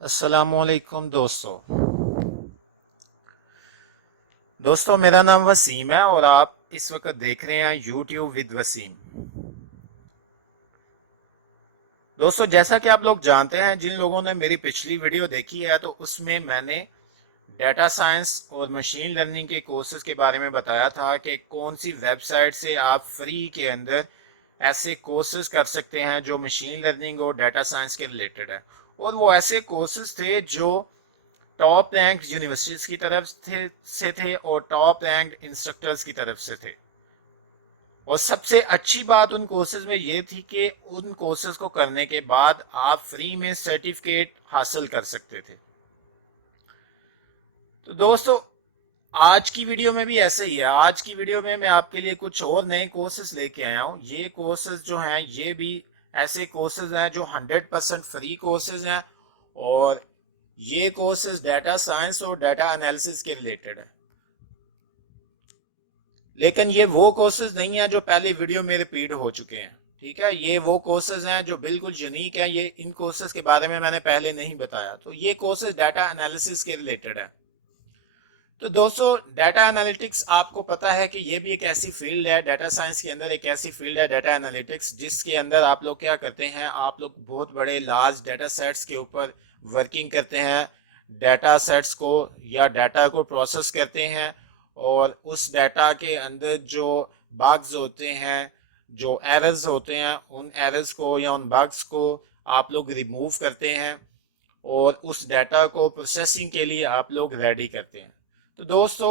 अस्सलामुअलैकुम दोस्तों मेरा नाम वसीम है और आप इस वक्त देख रहे हैं यूट्यूब विद वसीम। दोस्तों जैसा कि आप लोग जानते हैं, जिन लोगों ने मेरी पिछली वीडियो देखी है तो उसमें मैंने डेटा साइंस और मशीन लर्निंग के कोर्सेज के बारे में बताया था कि कौन सी वेबसाइट से आप फ्री के अंदर ऐसे कोर्सेज कर सकते हैं जो मशीन लर्निंग और डेटा साइंस के रिलेटेड है। और वो ऐसे कोर्सेज थे जो टॉप रैंक यूनिवर्सिटीज की तरफ से थे और टॉप रैंक इंस्ट्रक्टर्स की तरफ से थे। और सबसे अच्छी बात उन कोर्सेज में ये थी कि उन कोर्सेज को करने के बाद आप फ्री में सर्टिफिकेट हासिल कर सकते थे। तो दोस्तों आज की वीडियो में भी ऐसे ही है। आज की वीडियो में मैं आपके लिए कुछ और नए कोर्सेज लेके आया हूँ। ये कोर्सेज जो हैं ये भी ऐसे कोर्सेज हैं जो 100% फ्री कोर्सेज हैं और ये कोर्सेज डेटा साइंस और डेटा एनालिसिस के रिलेटेड है। लेकिन ये वो कोर्सेज नहीं है जो पहले वीडियो में रिपीट हो चुके हैं। ठीक है, ये वो कोर्सेज हैं जो बिल्कुल यूनिक है। ये इन कोर्सेज के बारे में मैंने पहले नहीं बताया। तो ये कोर्सेज डाटा एनालिसिस के रिलेटेड है। तो दोस्तों डाटा एनालिटिक्स आपको पता है कि ये भी एक ऐसी फील्ड है, डाटा साइंस के अंदर एक ऐसी फील्ड है डाटा एनालिटिक्स, जिसके अंदर आप लोग क्या करते हैं, आप लोग बहुत बड़े लार्ज डाटा सेट्स के ऊपर वर्किंग करते हैं। डाटा सेट्स को या डाटा को प्रोसेस करते हैं और उस डाटा के अंदर जो बग्स होते हैं, जो एरर्स होते हैं, उन एरर्स को या उन बग्स को आप लोग रिमूव करते हैं और उस डाटा को प्रोसेसिंग के लिए आप लोग रेडी करते हैं। तो दोस्तों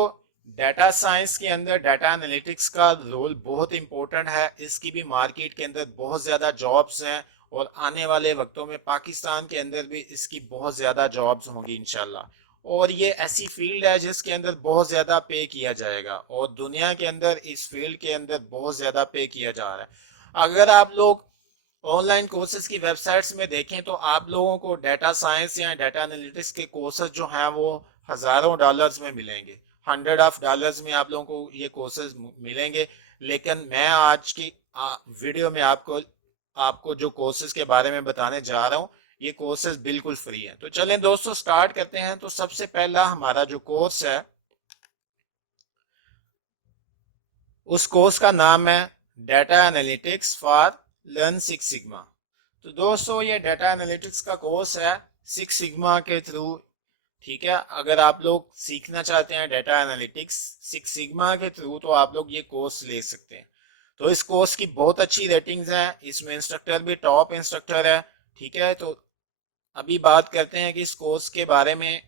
डाटा साइंस के अंदर डाटा एनालिटिक्स का रोल बहुत इंपॉर्टेंट है। इसकी भी मार्केट के अंदर बहुत ज़्यादा जॉब्स हैं और आने वाले वक्तों में पाकिस्तान के अंदर भी इसकी बहुत ज़्यादा जॉब्स होंगी इंशाल्लाह। और ये ऐसी फील्ड है जिसके अंदर बहुत ज़्यादा पे किया जाएगा और दुनिया के अंदर इस फील्ड के अंदर बहुत ज़्यादा पे किया जा रहा है। अगर आप लोग ऑनलाइन कोर्सेज की वेबसाइट्स में देखें तो आप लोगों को डाटा साइंस या डाटा एनालिटिक्स के कोर्सेज जो हैं वो हजारों डॉलर्स में मिलेंगे, $100 में आप लोगों को ये कोर्सेज मिलेंगे। लेकिन मैं आज की वीडियो में आपको आपको जो कोर्सेज के बारे में बताने जा रहा हूँ, ये कोर्सेज बिल्कुल फ्री हैं। तो चलें दोस्तों स्टार्ट करते हैं। तो सबसे पहला हमारा जो कोर्स है, उस कोर्स का नाम है data analytics for learn six sigma. तो दोस्तों ये डाटा एनालिटिक्स का कोर्स है सिक्स सिग्मा के थ्रू। ठीक है, अगर आप लोग सीखना चाहते हैं डाटा एनालिटिक्स सिक्स सिग्मा के थ्रू तो आप लोग ये कोर्स ले सकते हैं। तो इस कोर्स की बहुत अच्छी रेटिंग्स हैं, इसमें इंस्ट्रक्टर भी टॉप इंस्ट्रक्टर है। ठीक है, तो अभी बात करते हैं कि इस कोर्स के बारे में।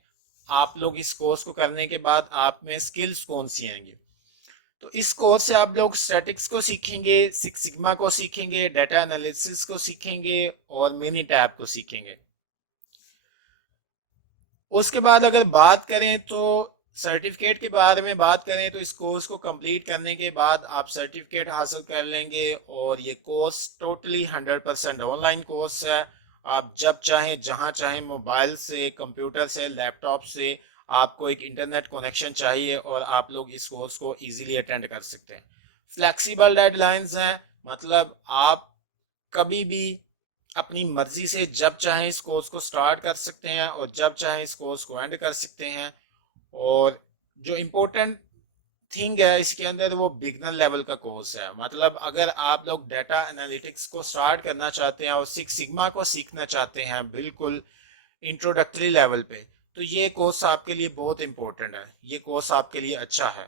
आप लोग इस कोर्स को करने के बाद आप में स्किल्स कौन सी आएंगी। तो इस कोर्स से आप लोग स्टैटिक्स को सीखेंगे, सिक्स सिग्मा को सीखेंगे, डाटा एनालिसिस को सीखेंगे और मिनी टैब को सीखेंगे। उसके बाद अगर बात करें तो सर्टिफिकेट के बारे में बात करें तो इस कोर्स को कंप्लीट करने के बाद आप सर्टिफिकेट हासिल कर लेंगे और ये कोर्स टोटली 100% ऑनलाइन कोर्स है। आप जब चाहें जहां चाहें, मोबाइल से, कंप्यूटर से, लैपटॉप से, आपको एक इंटरनेट कनेक्शन चाहिए और आप लोग इस कोर्स को इजीली अटेंड कर सकते हैं। फ्लेक्सिबल डेडलाइंस हैं, मतलब आप कभी भी अपनी मर्जी से जब चाहें इस कोर्स को स्टार्ट कर सकते हैं और जब चाहें इस कोर्स को एंड कर सकते हैं। और जो इम्पोर्टेंट थिंग है इसके अंदर वो बिगनर लेवल का कोर्स है। मतलब अगर आप लोग डाटा एनालिटिक्स को स्टार्ट करना चाहते हैं और सिक्स सिग्मा को सीखना चाहते हैं बिल्कुल इंट्रोडक्टरी लेवल पे, तो ये कोर्स आपके लिए बहुत इंपॉर्टेंट है, ये कोर्स आपके लिए अच्छा है।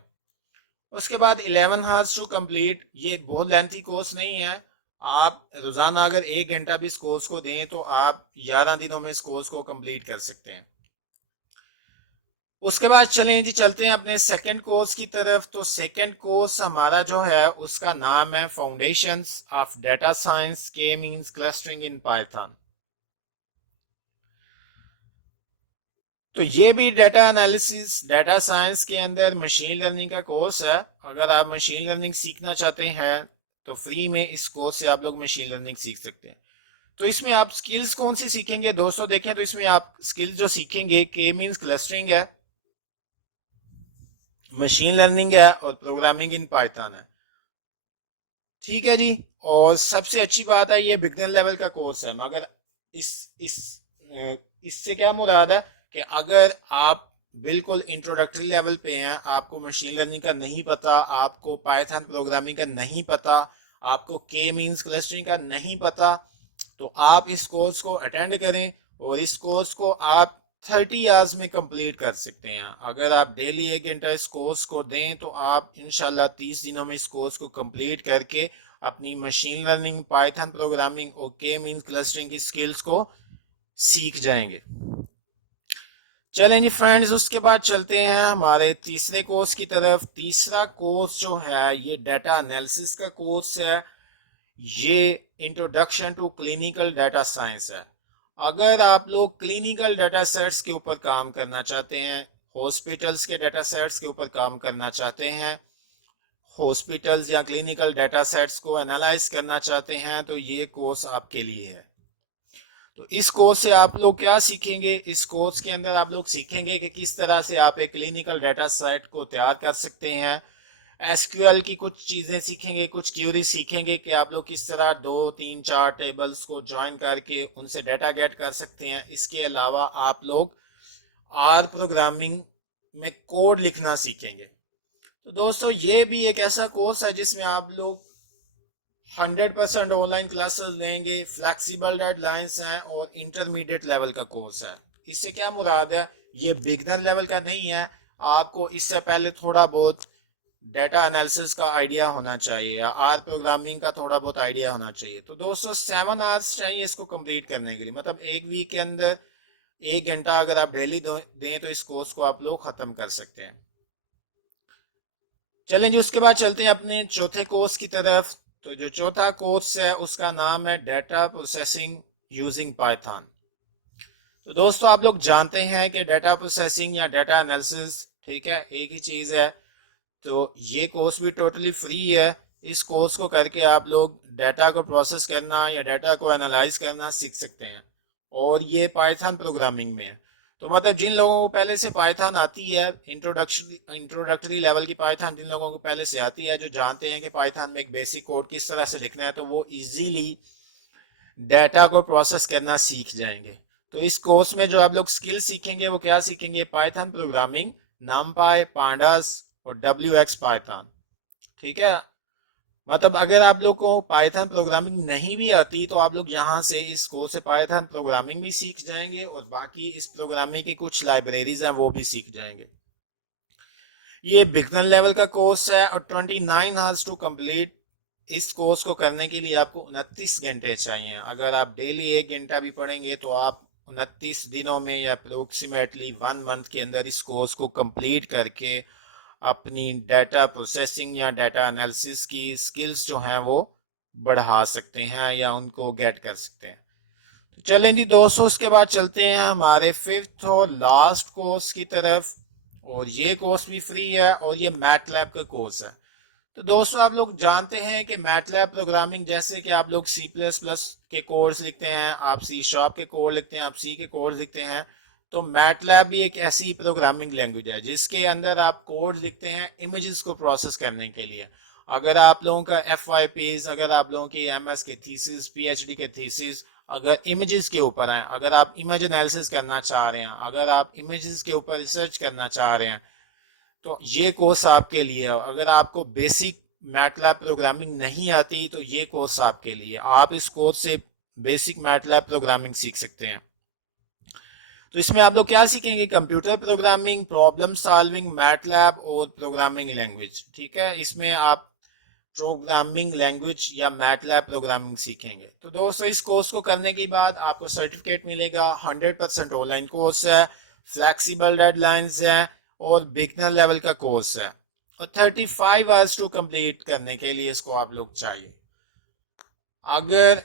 उसके बाद 11 हार्स टू कंप्लीट, ये बहुत लेंथी कोर्स नहीं है। आप रोजाना अगर 1 घंटा भी इस कोर्स को दें तो आप 11 दिनों में इस कोर्स को कंप्लीट कर सकते हैं। उसके बाद चलें जी, चलते हैं अपने सेकंड कोर्स की तरफ। तो सेकंड कोर्स हमारा जो है उसका नाम है फाउंडेशंस ऑफ डेटा साइंस, के मींस क्लस्टरिंग इन पाइथन। तो ये भी डाटा एनालिसिस डाटा साइंस के अंदर मशीन लर्निंग का कोर्स है। अगर आप मशीन लर्निंग सीखना चाहते हैं तो फ्री में इस कोर्स से आप लोग मशीन लर्निंग सीख सकते हैं। तो इसमें आप स्किल्स कौन सी सीखेंगे दोस्तों, देखें तो इसमें आप स्किल्स जो सीखेंगे, के मींस क्लस्टरिंग है, मशीन लर्निंग है और प्रोग्रामिंग इन पाइथन है। ठीक है जी। और सबसे अच्छी बात है ये बिगनर लेवल का कोर्स है, मगर इस इससे क्या मुराद है कि अगर आप बिल्कुल इंट्रोडक्टरी लेवल पे हैं, आपको मशीन लर्निंग का नहीं पता, आपको पाइथन प्रोग्रामिंग का नहीं पता, आपको के मींस क्लस्टरिंग का नहीं पता, तो आप इस कोर्स को अटेंड करें और इस कोर्स को आप 30 आवर्स में कंप्लीट कर सकते हैं। अगर आप डेली 1 घंटा इस कोर्स को दें तो आप इंशाल्लाह 30 दिनों में इस कोर्स को कंप्लीट करके अपनी मशीन लर्निंग, पाइथन प्रोग्रामिंग और के मींस क्लस्टरिंग की स्किल्स को सीख जाएंगे। चलें जी फ्रेंड्स, उसके बाद चलते हैं हमारे तीसरे कोर्स की तरफ। तीसरा कोर्स जो है ये डाटा एनालिसिस का कोर्स है। ये introduction to clinical data science है। अगर आप लोग क्लिनिकल डाटा सेट्स के ऊपर काम करना चाहते हैं, हॉस्पिटल्स के डाटा सेट्स के ऊपर काम करना चाहते हैं, हॉस्पिटल्स या क्लिनिकल डाटा सेट्स को एनालाइज करना चाहते हैं, तो ये कोर्स आपके लिए है। तो इस कोर्स से आप लोग क्या सीखेंगे? इस कोर्स के अंदर आप लोग सीखेंगे कि किस तरह से आप एक क्लिनिकल डाटा सेट को तैयार कर सकते हैं। एसक्यूएल की कुछ चीजें सीखेंगे, कुछ क्यूरी सीखेंगे कि आप लोग किस तरह 2, 3, 4 टेबल्स को ज्वाइन करके उनसे डाटा गेट कर सकते हैं। इसके अलावा आप लोग आर प्रोग्रामिंग में कोड लिखना सीखेंगे। तो दोस्तों ये भी एक ऐसा कोर्स है जिसमें आप लोग 100% ऑनलाइन क्लासेस लेंगे, फ्लेक्सिबल डेडलाइंस हैं और इंटरमीडिएट लेवल का कोर्स है। इससे क्या मुराद है? ये बिगनर लेवल का नहीं है, आपको इससे पहले थोड़ा बहुत डाटा एनालिसिस का आइडिया होना चाहिए या आर प्रोग्रामिंग का थोड़ा बहुत आइडिया होना चाहिए। तो दोस्तों 7 आवर्स चाहिए इसको कंप्लीट करने के लिए, मतलब एक वीक के अंदर 1 घंटा अगर आप डेली दें तो इस कोर्स को आप लोग खत्म कर सकते हैं। चलें जी, उसके बाद चलते हैं अपने चौथे कोर्स की तरफ। तो जो चौथा कोर्स है उसका नाम है डाटा प्रोसेसिंग यूजिंग पाइथन। तो दोस्तों आप लोग जानते हैं कि डाटा प्रोसेसिंग या डाटा एनालिसिस, ठीक है, एक ही चीज है। तो ये कोर्स भी टोटली फ्री है। इस कोर्स को करके आप लोग डाटा को प्रोसेस करना या डाटा को एनालाइज करना सीख सकते हैं, और ये पाइथन प्रोग्रामिंग में है। तो मतलब जिन लोगों को पहले से पाइथन आती है, इंट्रोडक्टरी लेवल की पाइथन जिन लोगों को पहले से आती है, जो जानते हैं कि पाइथन में एक बेसिक कोड किस तरह से लिखना है, तो वो इजीली डाटा को प्रोसेस करना सीख जाएंगे। तो इस कोर्स में जो आप लोग स्किल सीखेंगे वो क्या सीखेंगे? पाइथन प्रोग्रामिंग, नमपाई, पांडास और WX पाइथन, ठीक है। मतलब अगर आप लोग को पाइथन प्रोग्रामिंग नहीं भी आती तो आप लोग यहाँ से इस कोर्स से पाइथन प्रोग्रामिंग भी सीख जाएंगे और बाकी इस प्रोग्रामिंग की कुछ लाइब्रेरीज हैं वो भी सीख जाएंगे। ये बिगनर लेवल का कोर्स है और 29 आवर्स टू कंप्लीट। इस कोर्स को करने के लिए आपको 29 घंटे चाहिए। अगर आप डेली 1 घंटा भी पढ़ेंगे तो आप 29 दिनों में या अप्रोक्सीमेटली 1 मंथ के अंदर इस कोर्स को कंप्लीट करके अपनी डाटा प्रोसेसिंग या डाटा एनालिसिस की स्किल्स जो हैं वो बढ़ा सकते हैं या उनको गेट कर सकते हैं। तो चलें जी दोस्तों, उसके बाद चलते हैं हमारे 5th और लास्ट कोर्स की तरफ, और ये कोर्स भी फ्री है और ये मैटलैब का कोर्स है। तो दोस्तों आप लोग जानते हैं कि मैटलैब प्रोग्रामिंग, जैसे कि आप लोग C++ के कोड्स लिखते हैं, आप C# के कोड लिखते हैं, आप C के कोड लिखते हैं, तो मैटलैब भी एक ऐसी प्रोग्रामिंग लैंग्वेज है जिसके अंदर आप कोड लिखते हैं इमेजेस को प्रोसेस करने के लिए। अगर आप लोगों का FYPs, अगर आप लोगों की MS के थीसिस, PhD के थीसिस अगर इमेजेस के ऊपर हैं, अगर आप इमेज एनालिसिस करना चाह रहे हैं, अगर आप इमेजेस के ऊपर रिसर्च करना चाह रहे हैं, तो ये कोर्स आपके लिए है। अगर आपको बेसिक मैटलैब प्रोग्रामिंग नहीं आती तो ये कोर्स आपके लिए। आप इस कोर्स से बेसिक मैटलैब प्रोग्रामिंग सीख सकते हैं। तो इसमें आप लोग क्या सीखेंगे? Computer programming, problem solving, MATLAB और प्रोग्रामिंग लैंग्वेज, ठीक है। इसमें आप प्रोग्रामिंग लैंग्वेज या मैटलैब प्रोग्रामिंग सीखेंगे। तो दोस्तों इस कोर्स को करने के बाद आपको सर्टिफिकेट मिलेगा। 100% ऑनलाइन कोर्स है, फ्लेक्सिबल डेडलाइंस है और बिगनर लेवल का कोर्स है, और 35 आवर्स टू कंप्लीट करने के लिए इसको आप लोग चाहिए। अगर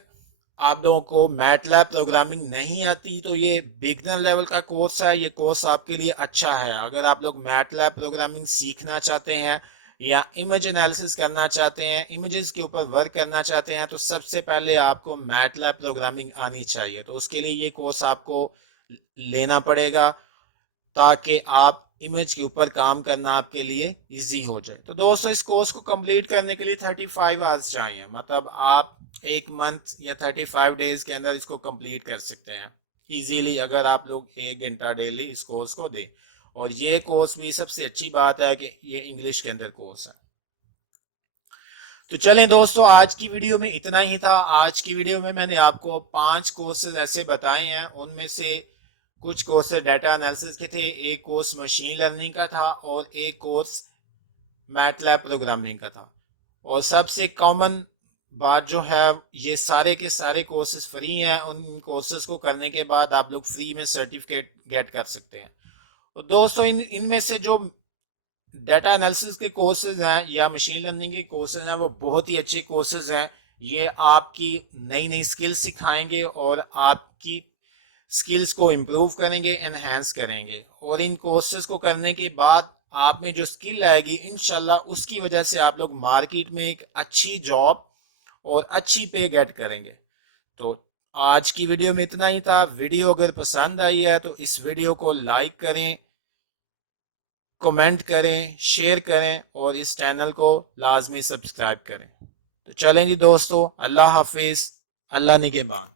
आप लोगों को मैटलैब प्रोग्रामिंग नहीं आती तो ये बिगनर लेवल का कोर्स है, ये कोर्स आपके लिए अच्छा है। अगर आप लोग मैटलैब प्रोग्रामिंग सीखना चाहते हैं या इमेज एनालिसिस करना चाहते हैं, इमेजेस के ऊपर वर्क करना चाहते हैं, तो सबसे पहले आपको मैटलैब प्रोग्रामिंग आनी चाहिए। तो उसके लिए ये कोर्स आपको लेना पड़ेगा ताकि आप इमेज के ऊपर काम करना आपके लिए इजी हो जाए। तो दोस्तों इस कोर्स को कंप्लीट करने के लिए 35 आवर्स चाहिए, मतलब आप 1 मंथ या 35 डेज के अंदर इसको कंप्लीट कर सकते हैं। इजीली, अगर आप लोग 1 घंटा डेली इस कोर्स को दें। और ये कोर्स भी सबसे अच्छी बात है कि ये इंग्लिश के अंदर कोर्स है। तो चलें दोस्तों, आज की वीडियो में इतना ही था। आज की वीडियो में मैंने आपको 5 कोर्सेज ऐसे बताए हैं, उनमें से कुछ कोर्सेज डाटा एनालिसिस के थे, एक कोर्स मशीन लर्निंग का था और एक कोर्स मैटलैब प्रोग्रामिंग का था। और सबसे कॉमन बात जो है, ये सारे के सारे कोर्सेज फ्री हैं। उन कोर्सेज को करने के बाद आप लोग फ्री में सर्टिफिकेट गेट कर सकते हैं। तो दोस्तों, इनमें से जो डाटा एनालिसिस के कोर्सेज हैं या मशीन लर्निंग के कोर्सेज हैं, वो बहुत ही अच्छे कोर्सेज हैं। ये आपकी नई नई स्किल्स सिखाएंगे और आपकी स्किल्स को इम्प्रूव करेंगे, एनहेंस करेंगे। और इन कोर्सेज को करने के बाद आप में जो स्किल आएगी, इंशाल्लाह उसकी वजह से आप लोग मार्केट में एक अच्छी जॉब और अच्छी पे गेट करेंगे। तो आज की वीडियो में इतना ही था। वीडियो अगर पसंद आई है तो इस वीडियो को लाइक करें, कमेंट करें, शेयर करें और इस चैनल को लाजमी सब्सक्राइब करें। तो चलें जी दोस्तों, अल्लाह हाफिज, अल्लाह निगहबान।